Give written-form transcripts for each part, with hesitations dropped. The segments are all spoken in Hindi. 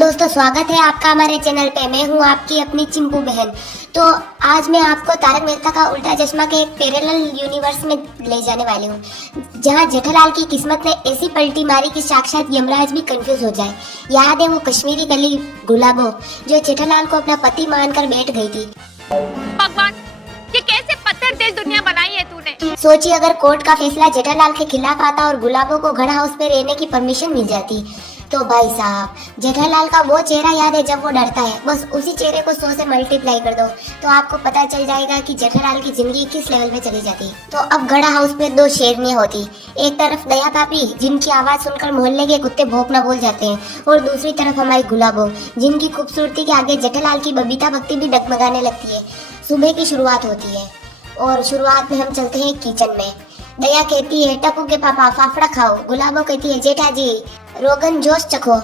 दोस्तों, स्वागत है आपका हमारे चैनल पे। मैं हूं आपकी अपनी चिंपू बहन। तो आज मैं आपको तारक मेहता का उल्टा चश्मा के एक पैरेलल यूनिवर्स में ले जाने वाली हूं, जहां जेठालाल की किस्मत ने ऐसी पलटी मारी कि साक्षात यमराज भी कंफ्यूज हो जाए। याद है वो कश्मीरी गली गुलाबो जो जेठालाल को अपना पति मानकर बैठ गई थी। भगवान, ये कैसे पत्थर दिल दुनिया बनाई है तूने। सोचिए अगर कोर्ट का फैसला जेठालाल के खिलाफ आता और गुलाबो को घड़ा हाउस में रहने की परमिशन मिल जाती, तो भाई साहब जेठालाल का वो चेहरा याद है जब वो डरता है, बस उसी चेहरे को 100 से मल्टीप्लाई कर दो तो आपको पता चल जाएगा कि जेठालाल की जिंदगी किस लेवल पे चली जाती। तो अब गड़ा हाउस में दो शेरनियां होती, एक तरफ दया भाभी जिनकी आवाज सुनकर मोहल्ले के कुत्ते भौंकना बोल जाते हैं, और दूसरी तरफ हमारी गुलाबो जिनकी खूबसूरती के आगे जेठालाल की बबीता भक्ति भी डगमगाने लगती है। सुबह की शुरुआत होती है और शुरुआत में हम चलते हैं किचन में। दया कहती है टप्पू के पापा फाफड़ा खाओ। गुलाबो कहती है जेठा जी रोगन जोश चखो।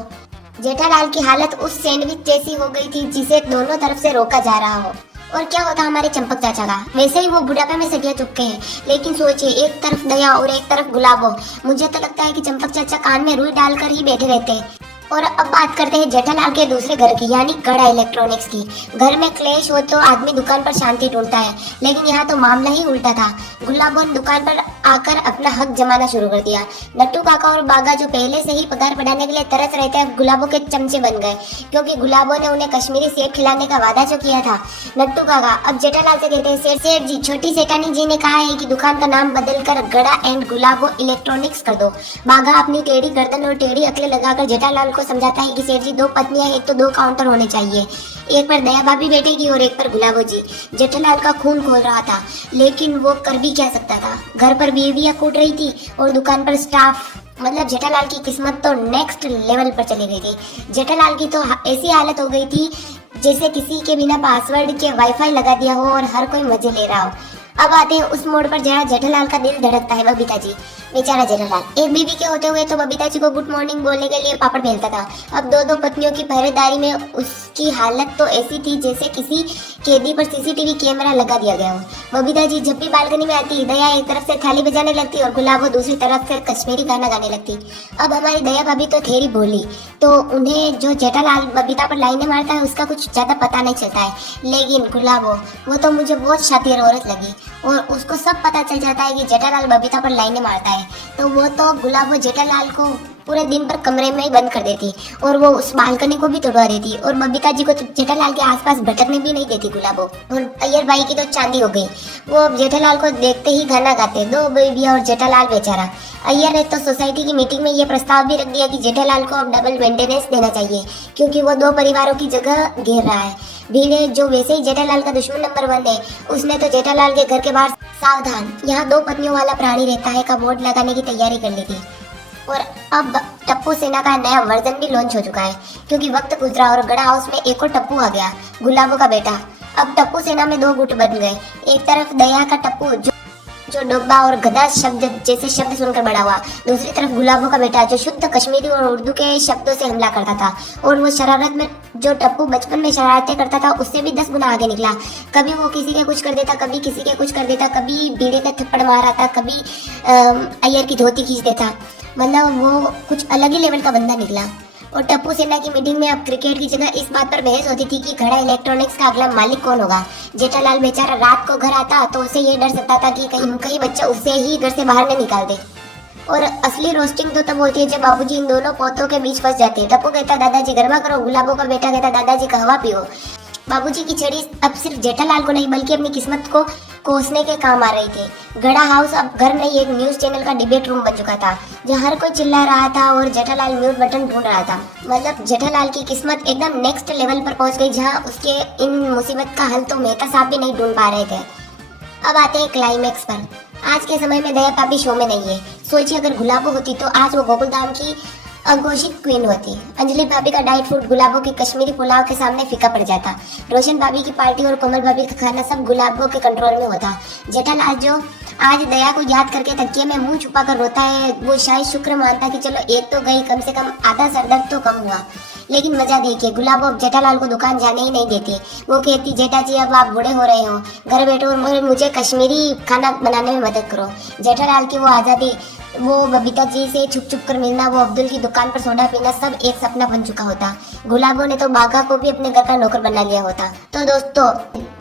जेठालाल की हालत उस सैंडविच जैसी हो गई थी जिसे दोनों तरफ से रोका जा रहा हो। और क्या होता हमारे चंपक चाचा का, वैसे ही वो बुढ़ापे में सटिया चुके हैं, लेकिन सोचिए एक तरफ दया और एक तरफ गुलाबो। मुझे तो लगता है कि चंपक चाचा कान में रुई डालकर ही बैठे रहते हैं। और अब बात करते हैं जेठालाल के दूसरे घर की, यानी गड़ा इलेक्ट्रॉनिक्स की। घर में क्लेश हो तो आदमी दुकान पर शांति ढूंढता है, लेकिन यहाँ तो मामला ही उल्टा था। गुलाबो ने दुकान पर आकर अपना हक जमाना शुरू कर दिया। नट्टू काका और बागा जो पहले से ही पगार बढ़ाने के लिए तरस रहते हैं, गुलाबो के चमचे बन गए, क्योंकि गुलाबो ने उन्हें कश्मीरी सेब खिलाने का वादा जो किया था। नट्टू काका अब जेठालाल से कहते हैं सेठ जी, छोटी सेठानी जी ने कहा है कि दुकान का नाम बदलकर गड़ा एंड गुलाबो इलेक्ट्रॉनिक्स कर दो। बागा अपनी टेढ़ी गर्दन और टेढ़ी अकलें लगाकर जेठालाल को समझाता है कि सेठ जी दो पत्नियां एक तो दो काउंटर होने चाहिए, एक पर दया भाभी बैठेगी और एक पर गुलाबो जी। जेठालाल का खून खोल रहा था, लेकिन वो कर भी क्या सकता था। घर पर बीवियां कूट रही थी और दुकान पर स्टाफ, मतलब जेठालाल की किस्मत तो नेक्स्ट लेवल पर चली गई थी। जेठालाल की तो ऐसी हालत हो गई थी जैसे किसी के बिना पासवर्ड के वाईफाई लगा दिया हो और हर कोई मजे ले रहा हो। अब आते हैं उस मोड़ पर जहाँ जेठालाल का दिल धड़कता है। बबीता जी, बेचारा जेठालाल एक बीवी के होते हुए तो बबीता जी को गुड मॉर्निंग बोलने के लिए पापड़ बेलता था। अब दो दो पत्नियों की पहरेदारी में उसकी हालत तो ऐसी थी जैसे किसी कैदी पर सीसीटीवी कैमरा लगा दिया गया हो। बबीता जी जब भी बालकनी में आती, दया एक तरफ से थाली बजाने लगती और गुलाबो दूसरी तरफ से कश्मीरी गाना गाने लगती। अब हमारी दया भाभी तो थेरी बोली, तो उन्हें जो जेठालाल बबीता पर लाइनें मारता है उसका कुछ ज्यादा पता नहीं चलता है, लेकिन गुलाबो वो तो मुझे बहुत शातिर औरत लगी और उसको सब पता चल जाता है कि जेठालाल बबीता पर लाइनें मारता है। तो वो तो गुलाबो जेठालाल को पूरे दिन पर कमरे में ही बंद कर देती और वो उस बालकनी को भी तोड़वा देती और बबीता जी को तो जेठालाल के आसपास भटकने भी नहीं देती गुलाबो। और अय्यर भाई की तो चांदी हो गई, वो अब जेठालाल को देखते ही गाना गाते, दो बेबिया और जेठालाल बेचारा। अय्यर ने तो सोसाइटी की मीटिंग में ये प्रस्ताव भी रख दिया कि जेठालाल को अब डबल मेंटेनेंस देना चाहिए, क्योंकि वो दो परिवारों की जगह घेर रहा है। भीड़ जो वैसे ही जेठालाल का दुश्मन नंबर 1 है, उसने तो जेठालाल के घर के बाहर सावधान यहाँ 2 पत्नियों वाला प्राणी रहता है का बोर्ड लगाने की तैयारी कर ली थी। और अब टप्पू सेना का नया वर्जन भी लॉन्च हो चुका है, क्योंकि वक्त गुजरा और गड़ा हाउस में एक और टप्पू आ गया, गुलाबो का बेटा। अब टप्पू सेना में 2 गुट बन गए, एक तरफ दया का टप्पू जो डोबा और गधा शब्द जैसे शब्द सुनकर बड़ा हुआ, दूसरी तरफ गुलाबो का बेटा जो शुद्ध कश्मीरी और उर्दू के शब्दों से हमला करता था। और वो शरारत में जो टप्पू बचपन में शरारतें करता था उससे भी 10 गुना आगे निकला। कभी वो किसी के कुछ कर देता, कभी किसी के कुछ कर देता, कभी बीड़े का थप्पड़ मारा था, कभी अय्यर की धोती खींच देता। मतलब वो कुछ अलग ही लेवल का बंदा निकला। और टप्पू सेना की मीटिंग में अब क्रिकेट की जगह इस बात पर बहस होती थी कि घड़ा इलेक्ट्रॉनिक्स का अगला मालिक कौन होगा। जेठालाल बेचारा रात को घर आता तो उसे ये डर सकता था कि कहीं बच्चा उसे ही घर से बाहर न निकाल दे। और असली रोस्टिंग तो तब होती है जब बाबूजी इन दोनों पोतों के बीच फंस जाते हैं। टप्पू कहता दादाजी गरबा करो, गुलाबो का बेटा कहता दादाजी कहवा पियो। बाबूजी की छड़ी अब सिर्फ जेठालाल को नहीं बल्कि अपनी किस्मत को कोसने के काम आ रही थी। गड़ा हाउस अब घर नहीं एक न्यूज चैनल का डिबेट रूम बन चुका था, जहाँ हर कोई चिल्ला रहा था और जेठालाल म्यूट बटन ढूंढ रहा था। मतलब जेठालाल की किस्मत एकदम नेक्स्ट लेवल पर पहुंच गई, जहाँ उसके इन मुसीबत का हल तो मेहता साहब भी नहीं ढूंढ पा रहे थे। अब आते हैं क्लाइमेक्स पर। आज के समय में दया भाभी शो में नहीं है। सोचिए अगर गुलाबो होती तो आज वो गोकुलधाम की अघोषित क्वीन होती। अंजलि भाभी का डाइट फूड गुलाबो के कश्मीरी पुलाव के सामने फीका पड़ जाता। रोशन भाभी की पार्टी और कोमल भाभी का खाना सब गुलाबो के कंट्रोल में होता। जेठालाल जो आज दया को याद करके तकिए में मुंह छुपा कर रोता है, वो शायद शुक्र मानता कि चलो एक तो गई, कम से कम आधा सरदर्द तो कम हुआ। लेकिन मजा देखिए, गुलाबो अब जेठालाल को दुकान जाने ही नहीं देती। वो कहती जेठा जी अब आप बूढ़े हो रहे हो, घर बैठो और मुझे कश्मीरी खाना बनाने में मदद करो। जेठालाल की वो आज़ादी वो बबीता जी से छुप छुप कर मिलना, वो अब्दुल की दुकान पर सोडा पीना, सब एक सपना बन चुका होता। गुलाबो ने तो बाघा को भी अपने घर का नौकर बना लिया होता। तो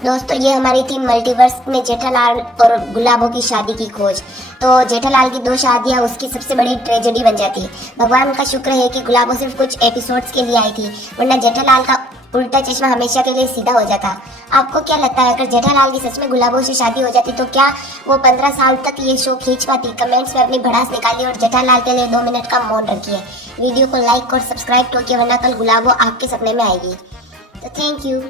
दोस्तों ये हमारी थी मल्टीवर्स में जेठालाल और गुलाबो की शादी की खोज। तो जेठालाल की 2 शादियां उसकी सबसे बड़ी ट्रेजेडी बन जाती। भगवान का शुक्र है कि गुलाबो सिर्फ कुछ एपिसोड्स के लिए आई थी, वरना जेठालाल का उल्टा चश्मा हमेशा के लिए सीधा हो जाता। आपको क्या लगता है, अगर जेठालाल की सच में गुलाबो से शादी हो जाती तो क्या वो 15 साल तक ये शो खींच पाती? कमेंट्स में अपनी भड़ास निकालिए और जेठालाल के लिए 2 मिनट का मौन रखिए। वीडियो को लाइक और सब्सक्राइब ठोकिए, वरना कल गुलाबो आपके सपने में आएगी। तो थैंक यू।